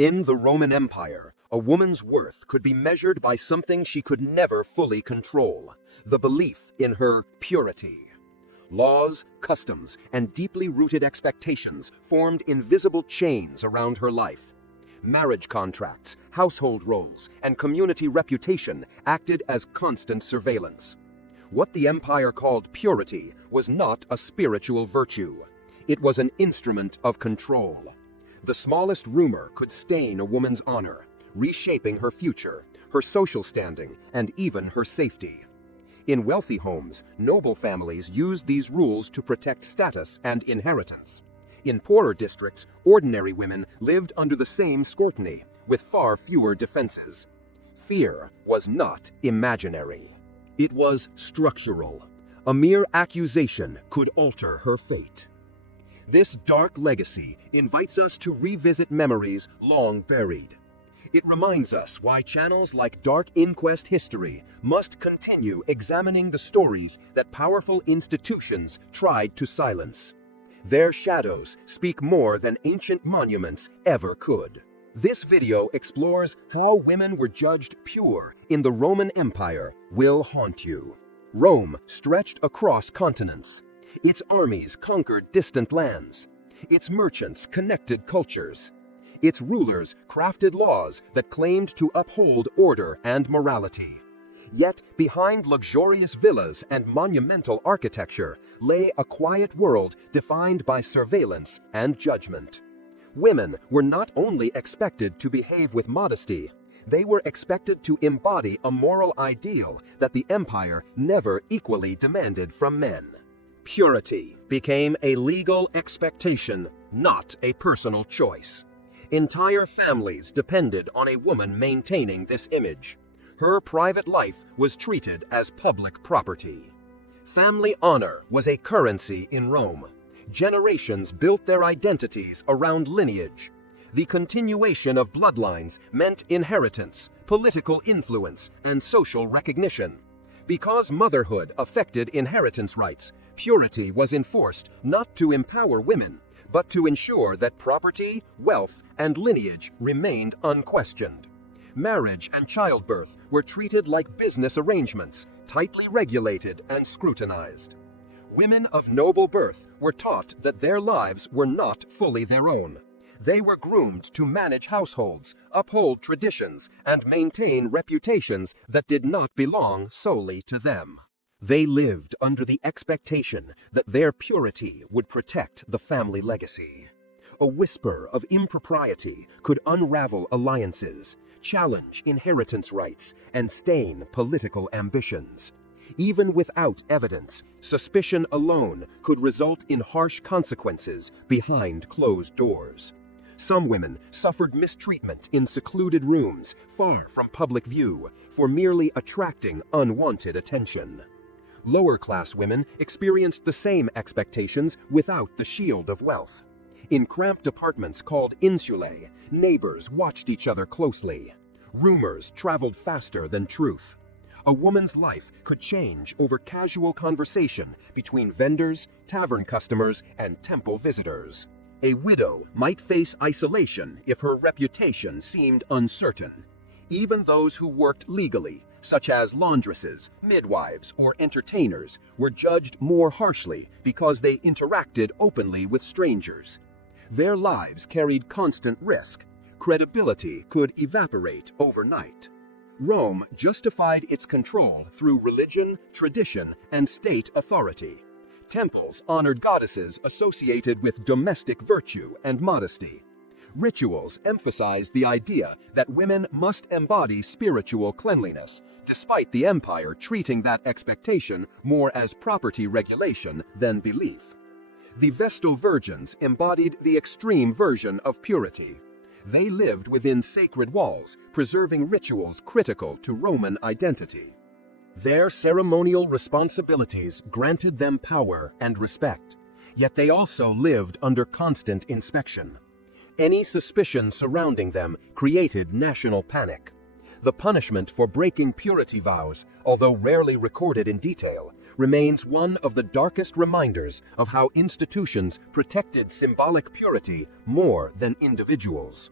In the Roman Empire, a woman's worth could be measured by something she could never fully control: the belief in her purity. Laws, customs, and deeply rooted expectations formed invisible chains around her life. Marriage contracts, household roles, and community reputation acted as constant surveillance. What the empire called purity was not a spiritual virtue. It was an instrument of control. The smallest rumor could stain a woman's honor, reshaping her future, her social standing, and even her safety. In wealthy homes, noble families used these rules to protect status and inheritance. In poorer districts, ordinary women lived under the same scrutiny, with far fewer defenses. Fear was not imaginary. It was structural. A mere accusation could alter her fate. This dark legacy invites us to revisit memories long buried. It reminds us why channels like Dark Inquest History must continue examining the stories that powerful institutions tried to silence. Their shadows speak more than ancient monuments ever could. This video explores how women were judged pure in the Roman Empire will haunt you. Rome stretched across continents. Its armies conquered distant lands. Its merchants connected cultures. Its rulers crafted laws that claimed to uphold order and morality. Yet, behind luxurious villas and monumental architecture lay a quiet world defined by surveillance and judgment. Women were not only expected to behave with modesty, they were expected to embody a moral ideal that the empire never equally demanded from men. Purity became a legal expectation, not a personal choice. Entire families depended on a woman maintaining this image. Her private life was treated as public property. Family honor was a currency in Rome. Generations built their identities around lineage. The continuation of bloodlines meant inheritance, political influence, and social recognition. Because motherhood affected inheritance rights, purity was enforced not to empower women, but to ensure that property, wealth, and lineage remained unquestioned. Marriage and childbirth were treated like business arrangements, tightly regulated and scrutinized. Women of noble birth were taught that their lives were not fully their own. They were groomed to manage households, uphold traditions, and maintain reputations that did not belong solely to them. They lived under the expectation that their purity would protect the family legacy. A whisper of impropriety could unravel alliances, challenge inheritance rights, and stain political ambitions. Even without evidence, suspicion alone could result in harsh consequences behind closed doors. Some women suffered mistreatment in secluded rooms, far from public view, for merely attracting unwanted attention. Lower-class women experienced the same expectations without the shield of wealth. In cramped apartments called insulae, neighbors watched each other closely. Rumors traveled faster than truth. A woman's life could change over casual conversation between vendors, tavern customers, and temple visitors. A widow might face isolation if her reputation seemed uncertain. Even those who worked legally, such as laundresses, midwives, or entertainers, were judged more harshly because they interacted openly with strangers. Their lives carried constant risk. Credibility could evaporate overnight. Rome justified its control through religion, tradition, and state authority. Temples honored goddesses associated with domestic virtue and modesty. Rituals emphasized the idea that women must embody spiritual cleanliness, despite the empire treating that expectation more as property regulation than belief. The Vestal Virgins embodied the extreme version of purity. They lived within sacred walls, preserving rituals critical to Roman identity. Their ceremonial responsibilities granted them power and respect, yet they also lived under constant inspection. Any suspicion surrounding them created national panic. The punishment for breaking purity vows, although rarely recorded in detail, remains one of the darkest reminders of how institutions protected symbolic purity more than individuals.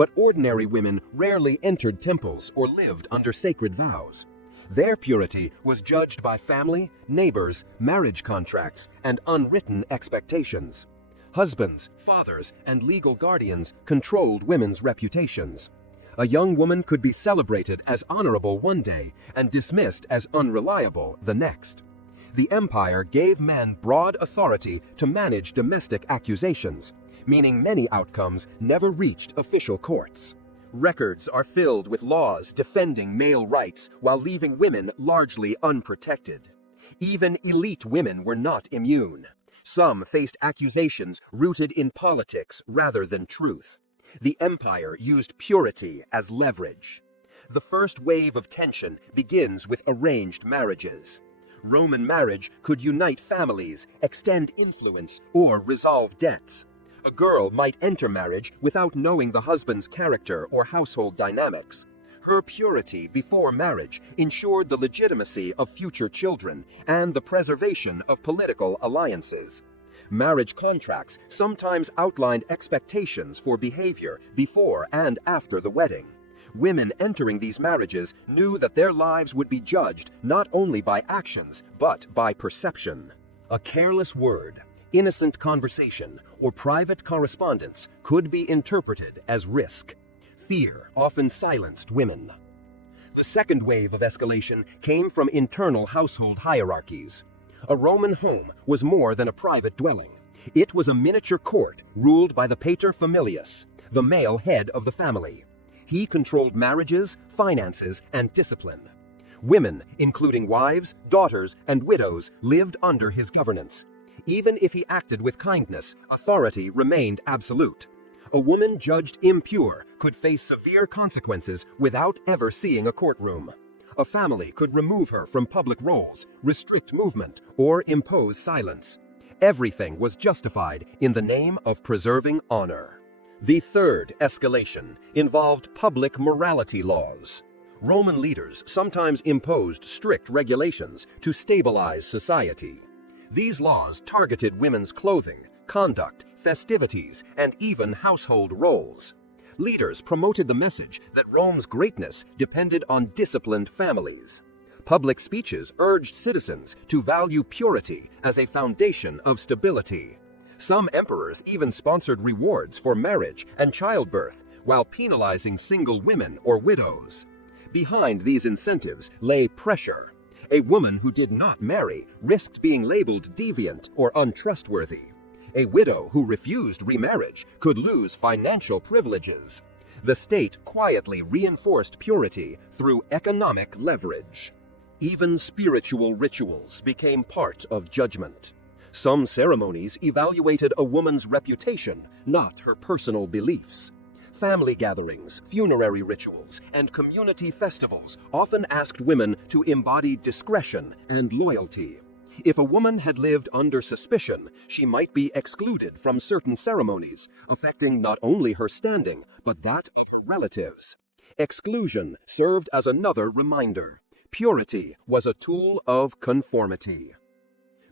But ordinary women rarely entered temples or lived under sacred vows. Their purity was judged by family, neighbors, marriage contracts, and unwritten expectations. Husbands, fathers, and legal guardians controlled women's reputations. A young woman could be celebrated as honorable one day and dismissed as unreliable the next. The empire gave men broad authority to manage domestic accusations, meaning many outcomes never reached official courts. Records are filled with laws defending male rights while leaving women largely unprotected. Even elite women were not immune. Some faced accusations rooted in politics rather than truth. The empire used purity as leverage. The first wave of tension begins with arranged marriages. Roman marriage could unite families, extend influence, or resolve debts. A girl might enter marriage without knowing the husband's character or household dynamics. Her purity before marriage ensured the legitimacy of future children and the preservation of political alliances. Marriage contracts sometimes outlined expectations for behavior before and after the wedding. Women entering these marriages knew that their lives would be judged not only by actions, but by perception. A careless word, innocent conversation, or private correspondence could be interpreted as risk. Fear often silenced women. The second wave of escalation came from internal household hierarchies. A Roman home was more than a private dwelling. It was a miniature court ruled by the pater familias, the male head of the family. He controlled marriages, finances, and discipline. Women, including wives, daughters, and widows, lived under his governance. Even if he acted with kindness, authority remained absolute. A woman judged impure could face severe consequences without ever seeing a courtroom. A family could remove her from public roles, restrict movement, or impose silence. Everything was justified in the name of preserving honor. The third escalation involved public morality laws. Roman leaders sometimes imposed strict regulations to stabilize society. These laws targeted women's clothing, conduct, festivities, and even household roles. Leaders promoted the message that Rome's greatness depended on disciplined families. Public speeches urged citizens to value purity as a foundation of stability. Some emperors even sponsored rewards for marriage and childbirth while penalizing single women or widows. Behind these incentives lay pressure. A woman who did not marry risked being labeled deviant or untrustworthy. A widow who refused remarriage could lose financial privileges. The state quietly reinforced purity through economic leverage. Even spiritual rituals became part of judgment. Some ceremonies evaluated a woman's reputation, not her personal beliefs. Family gatherings, funerary rituals, and community festivals often asked women to embody discretion and loyalty. If a woman had lived under suspicion, she might be excluded from certain ceremonies, affecting not only her standing, but that of her relatives. Exclusion served as another reminder. Purity was a tool of conformity.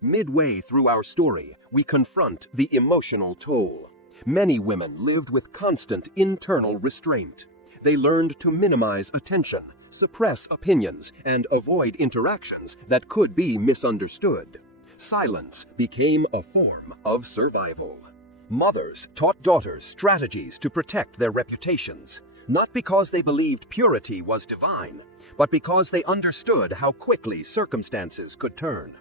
Midway through our story, we confront the emotional toll. Many women lived with constant internal restraint. They learned to minimize attention, suppress opinions, and avoid interactions that could be misunderstood. Silence became a form of survival. Mothers taught daughters strategies to protect their reputations, not because they believed purity was divine, but because they understood how quickly circumstances could turn.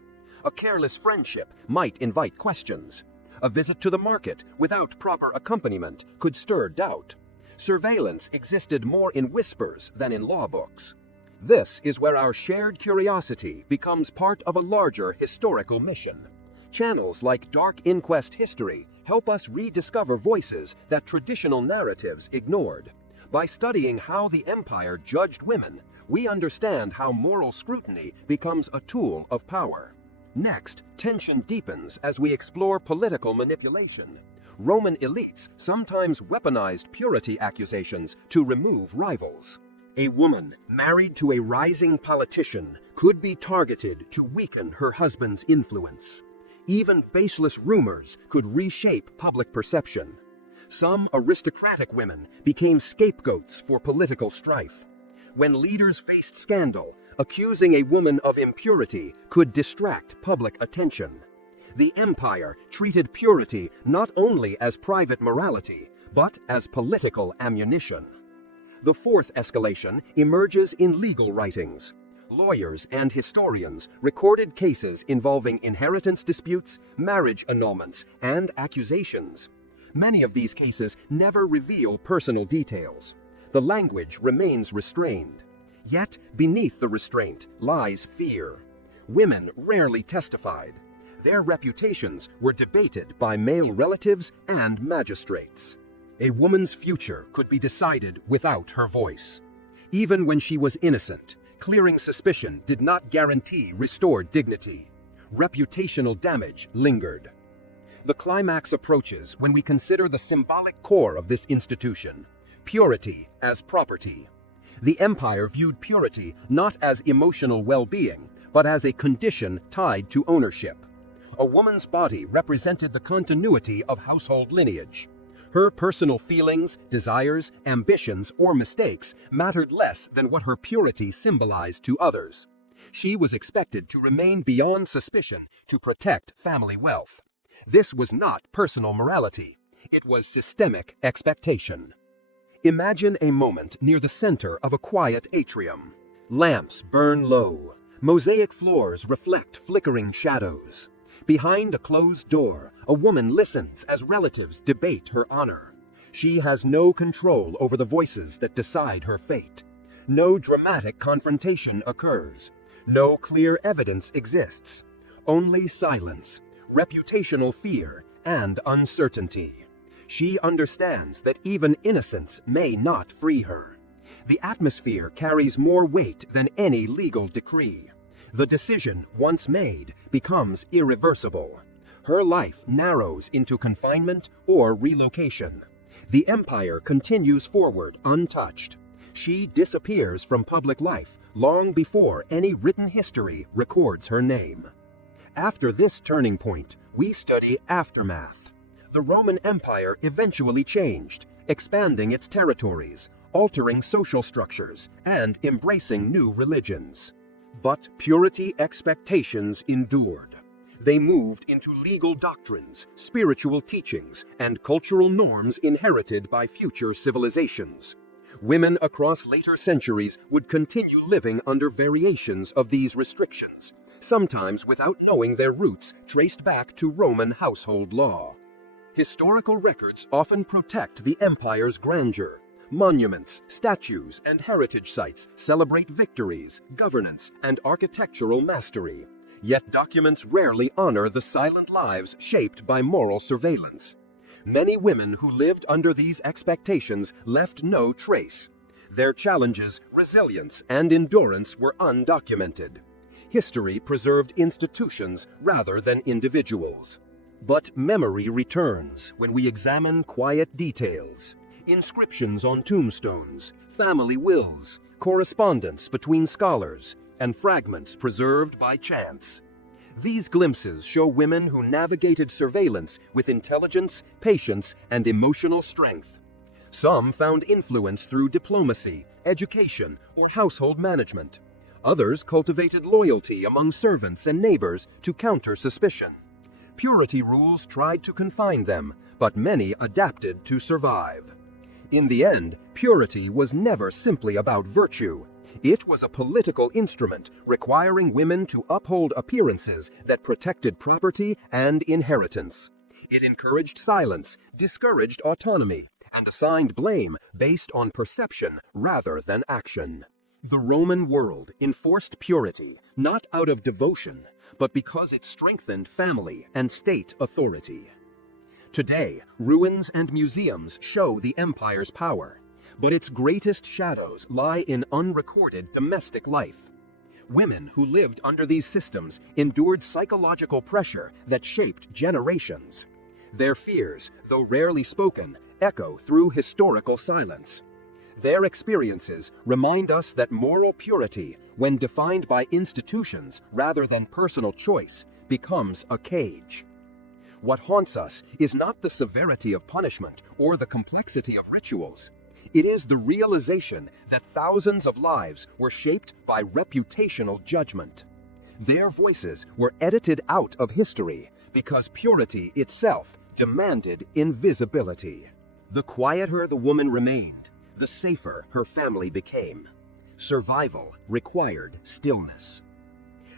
A careless friendship might invite questions. A visit to the market without proper accompaniment could stir doubt. Surveillance existed more in whispers than in law books. This is where our shared curiosity becomes part of a larger historical mission. Channels like Dark Inquest History help us rediscover voices that traditional narratives ignored. By studying how the empire judged women, we understand how moral scrutiny becomes a tool of power. Next, tension deepens as we explore political manipulation. Roman elites sometimes weaponized purity accusations to remove rivals. A woman married to a rising politician could be targeted to weaken her husband's influence. Even baseless rumors could reshape public perception. Some aristocratic women became scapegoats for political strife. When leaders faced scandal, accusing a woman of impurity could distract public attention. The empire treated purity not only as private morality, but as political ammunition. The fourth escalation emerges in legal writings. Lawyers and historians recorded cases involving inheritance disputes, marriage annulments, and accusations. Many of these cases never reveal personal details. The language remains restrained. Yet, beneath the restraint lies fear. Women rarely testified. Their reputations were debated by male relatives and magistrates. A woman's future could be decided without her voice. Even when she was innocent, clearing suspicion did not guarantee restored dignity. Reputational damage lingered. The climax approaches when we consider the symbolic core of this institution: purity as property. The empire viewed purity not as emotional well-being, but as a condition tied to ownership. A woman's body represented the continuity of household lineage. Her personal feelings, desires, ambitions, or mistakes mattered less than what her purity symbolized to others. She was expected to remain beyond suspicion to protect family wealth. This was not personal morality. It was systemic expectation. Imagine a moment near the center of a quiet atrium. Lamps burn low. Mosaic floors reflect flickering shadows. Behind a closed door, a woman listens as relatives debate her honor. She has no control over the voices that decide her fate. No dramatic confrontation occurs. No clear evidence exists. Only silence, reputational fear, and uncertainty. She understands that even innocence may not free her. The atmosphere carries more weight than any legal decree. The decision, once made, becomes irreversible. Her life narrows into confinement or relocation. The empire continues forward untouched. She disappears from public life long before any written history records her name. After this turning point, we study aftermath. The Roman Empire eventually changed, expanding its territories, altering social structures, and embracing new religions. But purity expectations endured. They moved into legal doctrines, spiritual teachings, and cultural norms inherited by future civilizations. Women across later centuries would continue living under variations of these restrictions, sometimes without knowing their roots traced back to Roman household law. Historical records often protect the empire's grandeur. Monuments, statues, and heritage sites celebrate victories, governance, and architectural mastery. Yet documents rarely honor the silent lives shaped by moral surveillance. Many women who lived under these expectations left no trace. Their challenges, resilience, and endurance were undocumented. History preserved institutions rather than individuals. But memory returns when we examine quiet details. Inscriptions on tombstones, family wills, correspondence between scholars, and fragments preserved by chance. These glimpses show women who navigated surveillance with intelligence, patience, and emotional strength. Some found influence through diplomacy, education, or household management. Others cultivated loyalty among servants and neighbors to counter suspicion. Purity rules tried to confine them, but many adapted to survive. In the end, purity was never simply about virtue. It was a political instrument requiring women to uphold appearances that protected property and inheritance. It encouraged silence, discouraged autonomy, and assigned blame based on perception rather than action. The Roman world enforced purity not out of devotion, but because it strengthened family and state authority. Today, ruins and museums show the empire's power, but its greatest shadows lie in unrecorded domestic life. Women who lived under these systems endured psychological pressure that shaped generations. Their fears, though rarely spoken, echo through historical silence. Their experiences remind us that moral purity, when defined by institutions rather than personal choice, becomes a cage. What haunts us is not the severity of punishment or the complexity of rituals. It is the realization that thousands of lives were shaped by reputational judgment. Their voices were edited out of history because purity itself demanded invisibility. The quieter the woman remained, the safer her family became. Survival required stillness.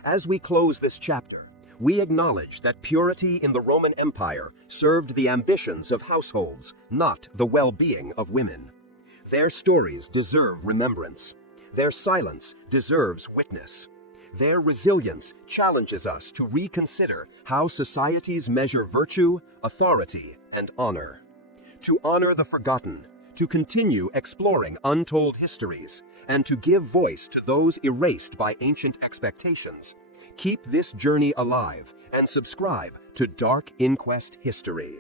As we close this chapter, we acknowledge that purity in the Roman Empire served the ambitions of households, not the well-being of women. Their stories deserve remembrance. Their silence deserves witness. Their resilience challenges us to reconsider how societies measure virtue, authority, and honor. To honor the forgotten, to continue exploring untold histories, and to give voice to those erased by ancient expectations. Keep this journey alive and subscribe to Dark Inquest History.